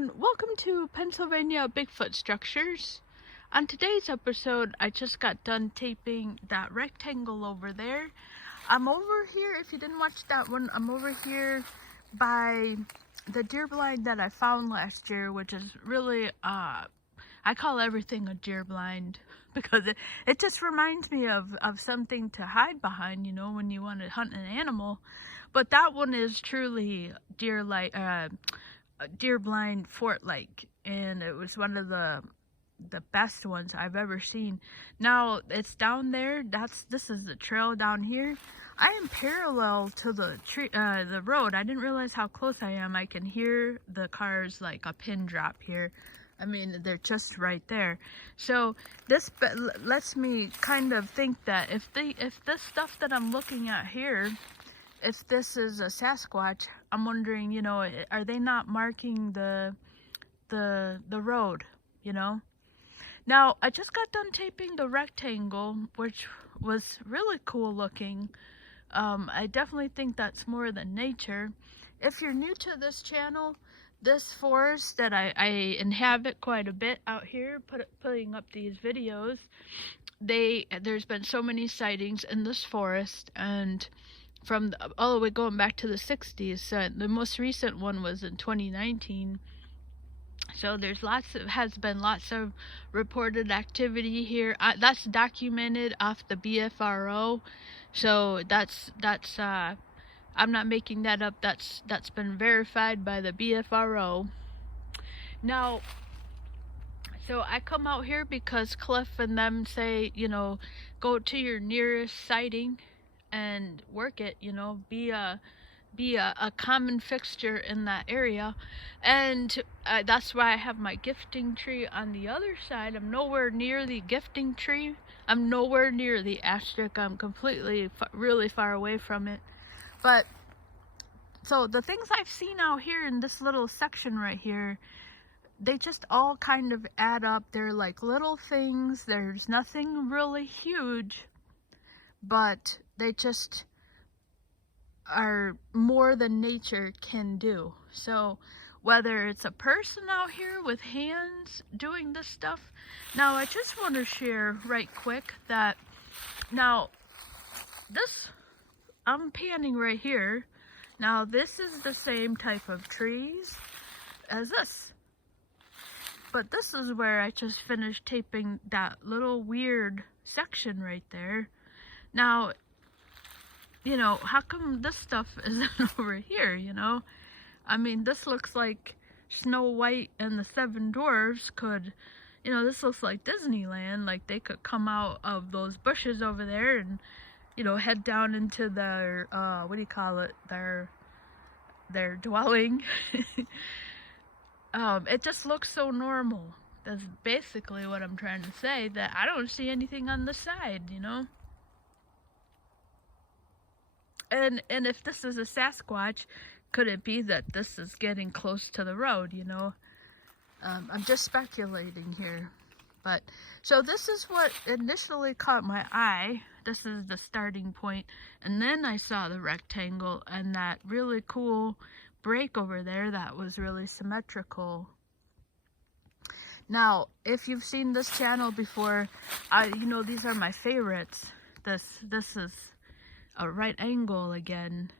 everyone, welcome to Pennsylvania Bigfoot Structures. On today's episode, I just got done taping that rectangle over there. I'm over here, if you didn't watch that one, I'm over here by the deer blind that I found last year, which is really, I call everything a deer blind because it just reminds me of something to hide behind, you know, when you want to hunt an animal. But that one is truly deer blind fort-like, and it was one of the best ones I've ever seen. Now it's down there. This is the trail down here. I am parallel to the road. I didn't realize how close I am. I can hear the cars like a pin drop here. I mean, they're just right there. So this lets me kind of think that if this stuff that I'm looking at here, if this is a Sasquatch, I'm wondering, you know, are they not marking the road, you know? Now, I just got done taping the rectangle, which was really cool looking. I definitely think that's more than nature. If you're new to this channel, this forest that I inhabit quite a bit out here, putting up these videos, there's been so many sightings in this forest, and from all the way going back to the 60s. The most recent one was in 2019. So has been lots of reported activity here. That's documented off the BFRO. So that's I'm not making that up. That's been verified by the BFRO. Now, so I come out here because Cliff and them say, you know, go to your nearest sighting and work it, you know, be a common fixture in that area. And that's why I have my gifting tree on the other side. I'm nowhere near the gifting tree. I'm nowhere near the asterisk. I'm completely really far away from it. But so the things I've seen out here in this little section right here, they just all kind of add up. They're like little things. There's nothing really huge, but they just are more than nature can do. So whether it's a person out here with hands doing this stuff. Now I just want to share right quick that now I'm panning right here. Now this is the same type of trees as this. But this is where I just finished taping that little weird section right there. Now, you know, how come this stuff isn't over here, you know? I mean, this looks like Snow White and the Seven Dwarfs could, you know, this looks like Disneyland. Like they could come out of those bushes over there and, you know, head down into their, what do you call it? Their dwelling. It just looks so normal. That's basically what I'm trying to say, that I don't see anything on the side, you know? And if this is a Sasquatch, could it be that this is getting close to the road, you know? I'm just speculating here. But, so this is what initially caught my eye. This is the starting point. And then I saw the rectangle and that really cool break over there that was really symmetrical. Now, if you've seen this channel before, you know, these are my favorites. This is a right angle again.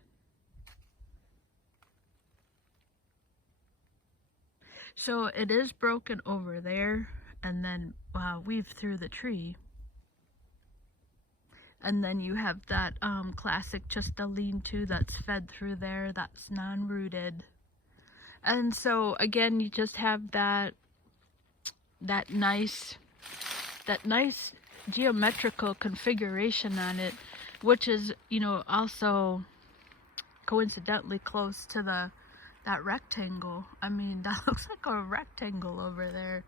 So it is broken over there and then weaved through the tree. And then you have that classic, just a lean-to that's fed through there, that's non-rooted. And so again, you just have that nice geometrical configuration on it, which is, you know, also coincidentally close to that rectangle. I mean, that looks like a rectangle over there.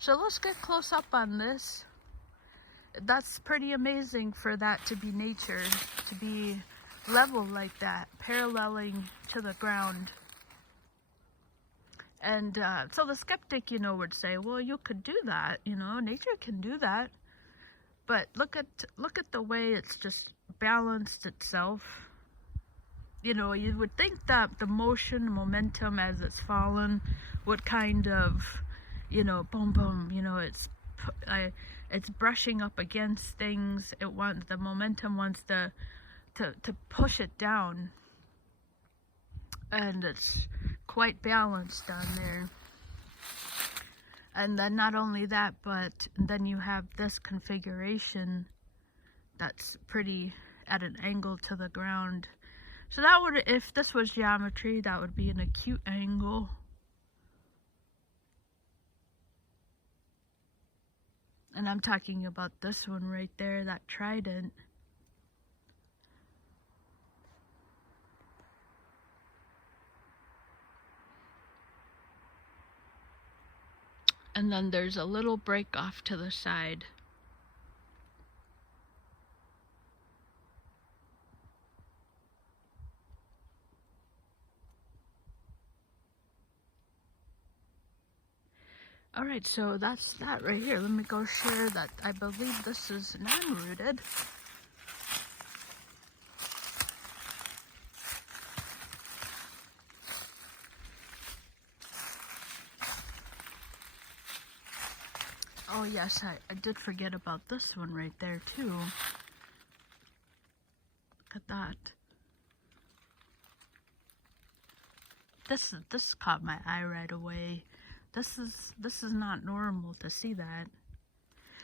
So let's get close up on this. That's pretty amazing for that to be nature, to be level like that, paralleling to the ground. And so the skeptic, you know, would say, well, you could do that, you know, nature can do that. But look at the way it's just balanced itself. you know, you would think that the motion, momentum as it's fallen would kind of, you know, boom, boom, you know, it's brushing up against things. It wants, the momentum wants to push it down. And it's quite balanced down there. And then not only that, but then you have this configuration that's pretty at an angle to the ground. So that would, if this was geometry, that would be an acute angle. And I'm talking about this one right there, that trident. And then there's a little break off to the side. Alright, so that's that right here. Let me go share that. I believe this is non-rooted. Oh yes, I did forget about this one right there too. Look at that. This caught my eye right away. This is not normal to see that.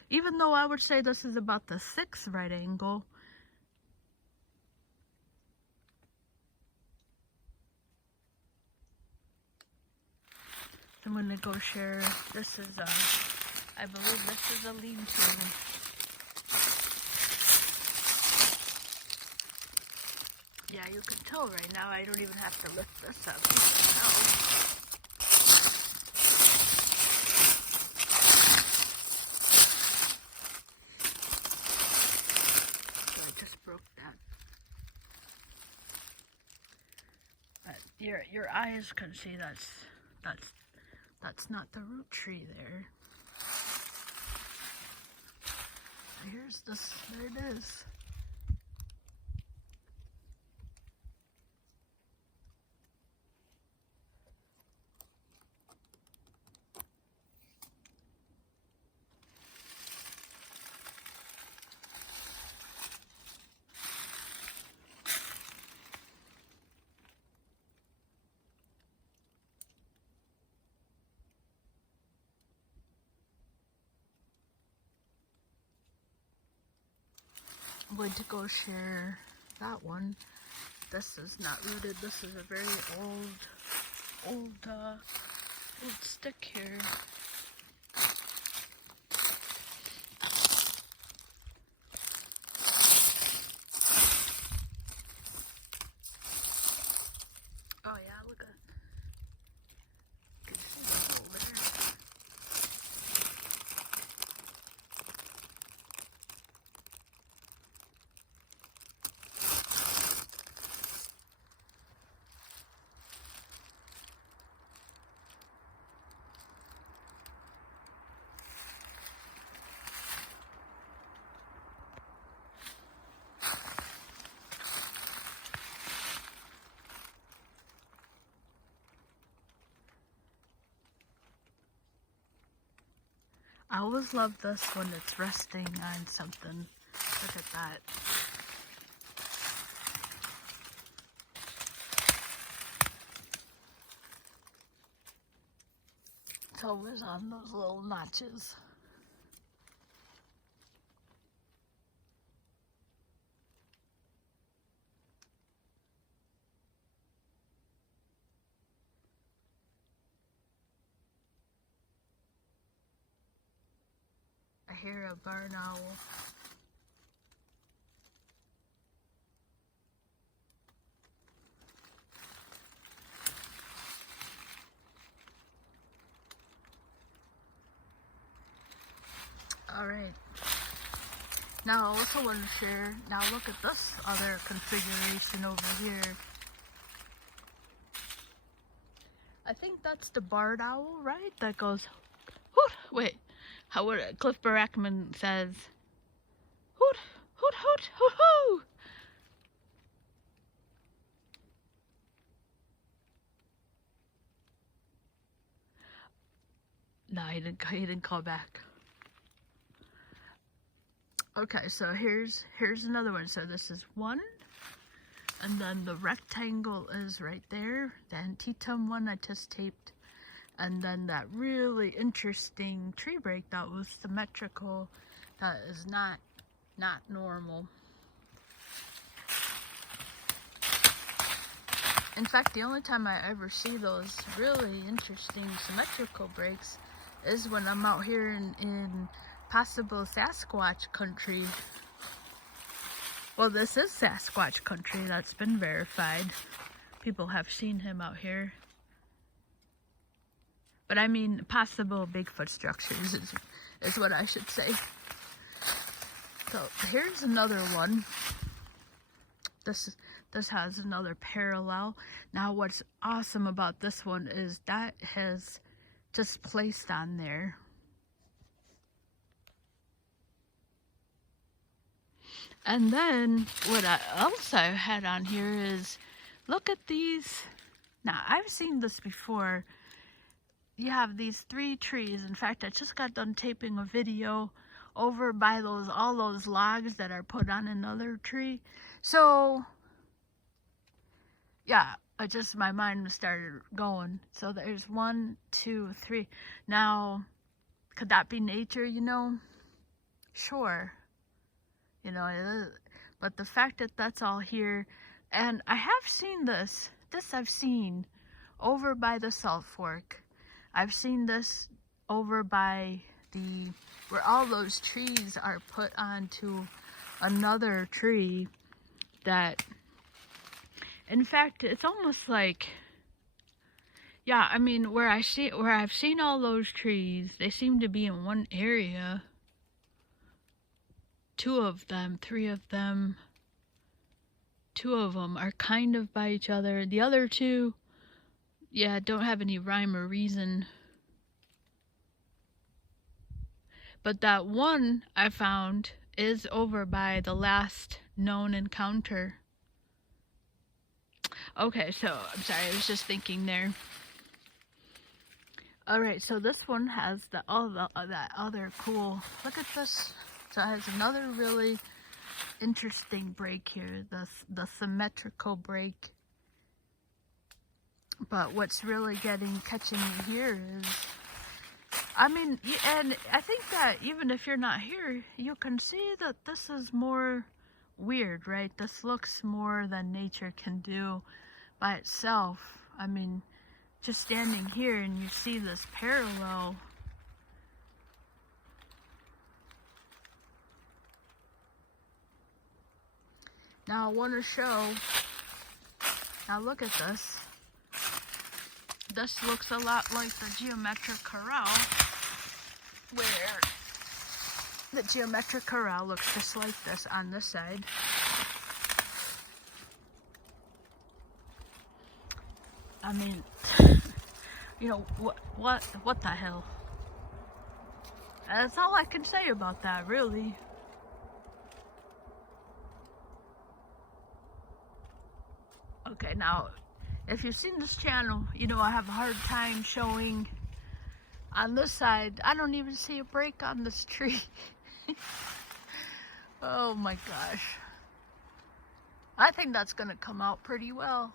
Even though I would say this is about the 6th right angle. I'm gonna go share. This is I believe this is a lean-to. Yeah, you can tell right now. I don't even have to lift this up. So I just broke that. But your eyes can see that's not the root tree there. Here's this. There it is. I'm going to go share that one. This is not rooted. This is a very old stick here. Oh yeah, look at. You can see the hole there. I always love this when it's resting on something. Look at that. It's always on those little notches. I hear a barn owl. Alright. Now I also want to share, now look at this other configuration over here. I think that's the barred owl, right? That goes, hoot, wait, how would Cliff Barackman says, hoot, hoot, hoot, hoo, hoo. No, he didn't call back. Okay, so here's another one. So this is one, and then the rectangle is right there. The Antietam one I just taped. And then that really interesting tree break that was symmetrical, that is not normal. In fact, the only time I ever see those really interesting symmetrical breaks is when I'm out here in possible Sasquatch country. Well, this is Sasquatch country. That's been verified. People have seen him out here. But I mean, possible Bigfoot structures is what I should say. So here's another one. This has another parallel. Now what's awesome about this one is that has just placed on there. And then what else I had on here is, look at these. Now I've seen this before. You have these 3 trees. In fact, I just got done taping a video over by all those logs that are put on another tree. So yeah, my mind started going. So there's 1, 2, 3. Now, could that be nature, you know? Sure. You know, but the fact that that's all here, and I have seen this I've seen over by the Salt Fork. I've seen this over by where all those trees are put onto another tree that, in fact, it's almost like, yeah, I mean, where I've seen all those trees, they seem to be in one area. 2 of them, 3 of them, 2 of them are kind of by each other. The other 2, yeah, don't have any rhyme or reason. But that one I found is over by the last known encounter. Okay, so I'm sorry, I was just thinking there. Alright, so this one has that other cool, look at this. So it has another really interesting break here, the symmetrical break. But what's really catching me here is, I mean, and I think that even if you're not here, you can see that this is more weird, right? This looks more than nature can do by itself. I mean, just standing here and you see this parallel. Now I want to show, now look at this. This looks a lot like the geometric corral, where the geometric corral looks just like this on this side. I mean, you know, what the hell? That's all I can say about that, really. Okay, now, if you've seen this channel, you know I have a hard time showing on this side. I don't even see a break on this tree. Oh my gosh. I think that's gonna come out pretty well.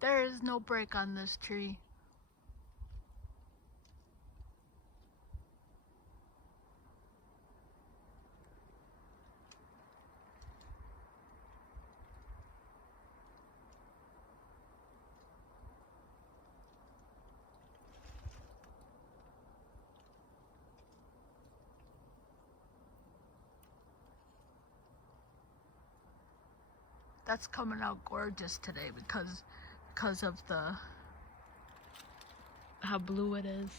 There is no break on this tree. That's coming out gorgeous today because of how blue it is.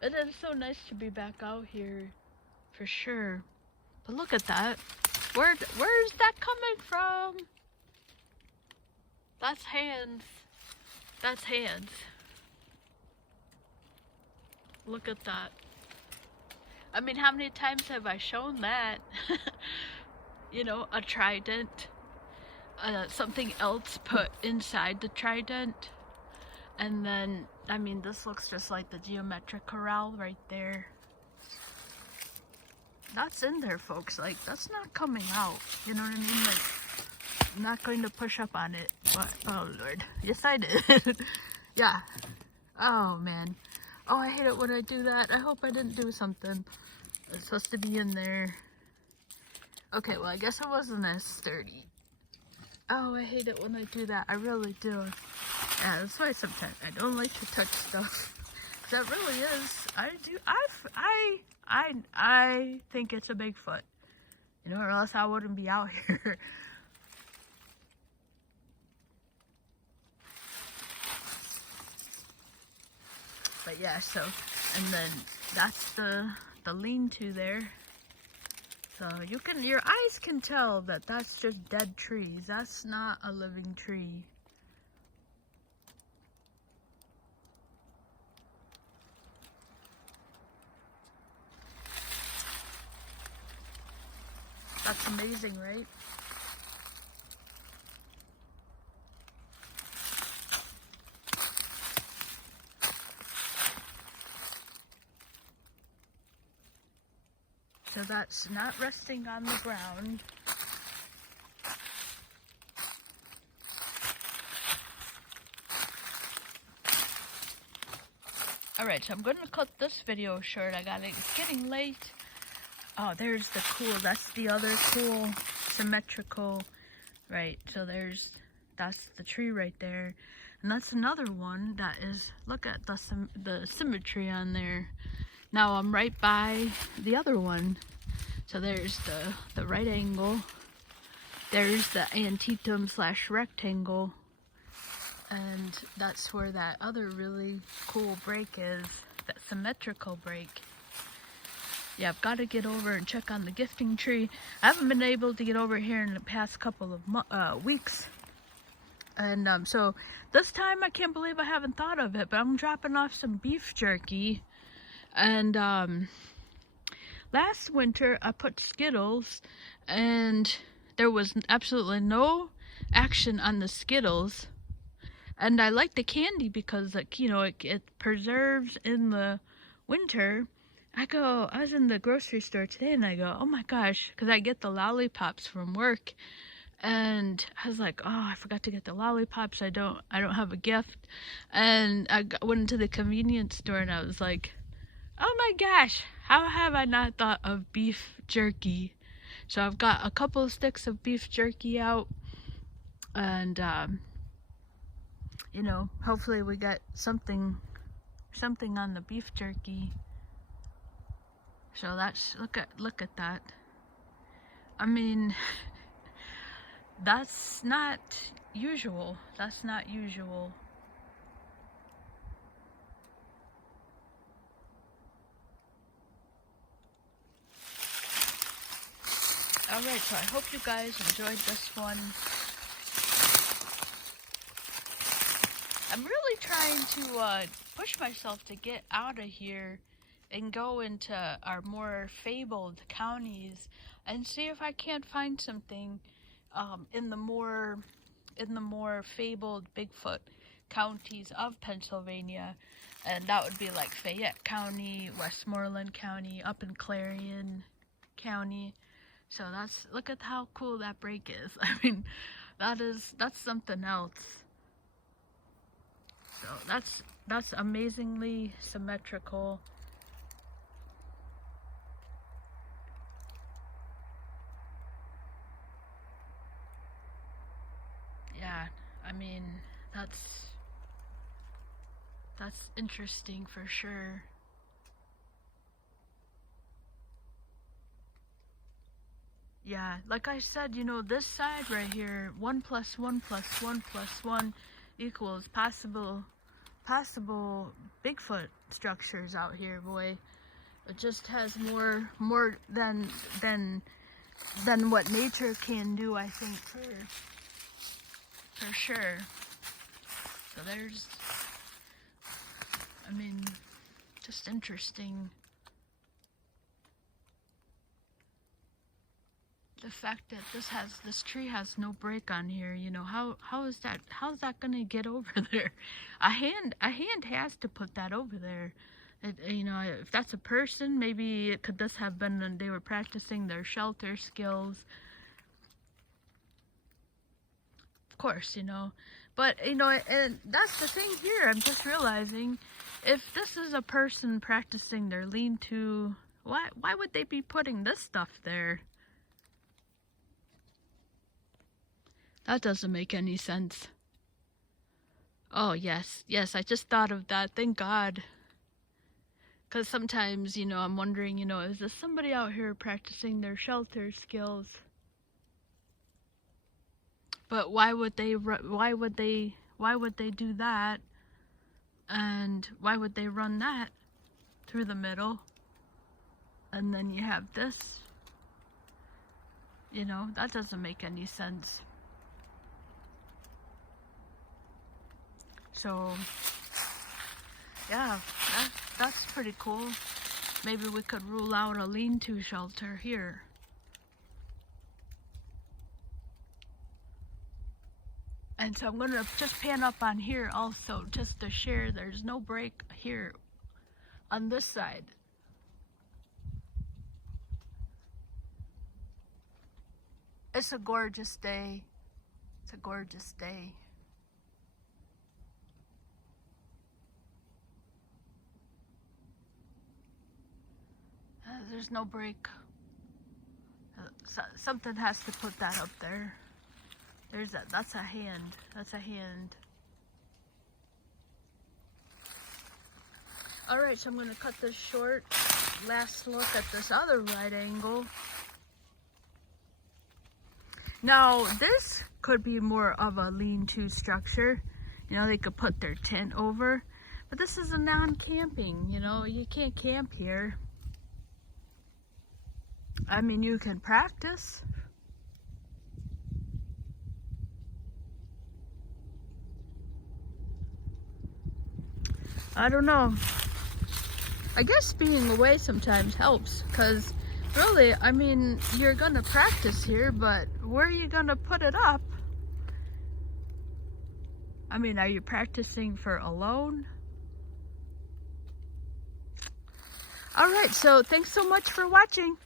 It is so nice to be back out here, for sure. But look at that. Where's that coming from? That's hands. That's hands. Look at that. I mean, how many times have I shown that? You know, a trident. something else put inside the trident. And then, I mean, this looks just like the geometric corral right there. That's in there, folks. Like, that's not coming out. You know what I mean? Like, I'm not going to push up on it, but, oh Lord. Yes, I did. Yeah. Oh, man. Oh, I hate it when I do that. I hope I didn't do something. It's supposed to be in there. Okay, well, I guess it wasn't as sturdy. Oh, I hate it when I do that. I really do. Yeah, that's why sometimes I don't like to touch stuff. That really is. I think it's a Bigfoot. You know, or else I wouldn't be out here. But yeah, so, and then that's the lean-to there. So you can, your eyes can tell that that's just dead trees. That's not a living tree. That's amazing, right? So that's not resting on the ground. Alright, so I'm going to cut this video short. It's getting late. Oh, there's the cool, that's the other cool, symmetrical, right, so that's the tree right there. And that's another one that is, look at the symmetry on there. Now I'm right by the other one. So there's the right angle. There's the antetum / rectangle. And that's where that other really cool break is, that symmetrical break. Yeah, I've got to get over and check on the gifting tree. I haven't been able to get over here in the past couple of weeks. And so this time I can't believe I haven't thought of it, but I'm dropping off some beef jerky. And last winter I put Skittles, and there was absolutely no action on the Skittles. And I like the candy because, like, you know, it preserves in the winter. I was in the grocery store today and I go, oh my gosh, because I get the lollipops from work. And I was like, oh, I forgot to get the lollipops. I don't have a gift. And I went into the convenience store and I was like, oh my gosh, how have I not thought of beef jerky? So I've got a couple of sticks of beef jerky out. And, you know, hopefully we get something on the beef jerky. So that's, look at that. I mean, that's not usual. That's not usual. Alright, so I hope you guys enjoyed this one. I'm really trying to push myself to get out of here and go into our more fabled counties and see if I can't find something in the more fabled Bigfoot counties of Pennsylvania. And that would be like Fayette County, Westmoreland County, up in Clarion County. So look at how cool that break is. I mean, that's something else. So that's amazingly symmetrical. Yeah, I mean, that's interesting for sure. Yeah, like I said, you know, this side right here, 1 + 1 + 1 + 1 equals possible Bigfoot structures out here, boy. It just has more than what nature can do, I think, for sure. So there's, I mean, just interesting. the fact that this tree has no break on here, you know, how's that gonna get over there? A hand has to put that over there. You know, if that's a person, maybe it could just have been when they were practicing their shelter skills. Of course, you know, but you know, and that's the thing here. I'm just realizing, if this is a person practicing their lean-to, why would they be putting this stuff there? That doesn't make any sense. Oh, yes, I just thought of that. Thank God. Because sometimes, you know, I'm wondering, you know, is there somebody out here practicing their shelter skills? But why would they do that? And why would they run that through the middle? And then you have this. You know, that doesn't make any sense. So, yeah, that's pretty cool. Maybe we could rule out a lean-to shelter here. And so I'm going to just pan up on here also, just to share there's no break here on this side. It's a gorgeous day. It's a gorgeous day. There's no break. Something has to put that up there. That's a hand. That's a hand. Alright, so I'm going to cut this short. Last look at this other right angle. Now, this could be more of a lean-to structure. You know, they could put their tent over. But this is a non-camping, you know. You can't camp here. I mean, you can practice. I don't know. I guess being away sometimes helps, because really, I mean, you're gonna practice here, but where are you gonna put it up? I mean, are you practicing for alone? Alright, so thanks so much for watching.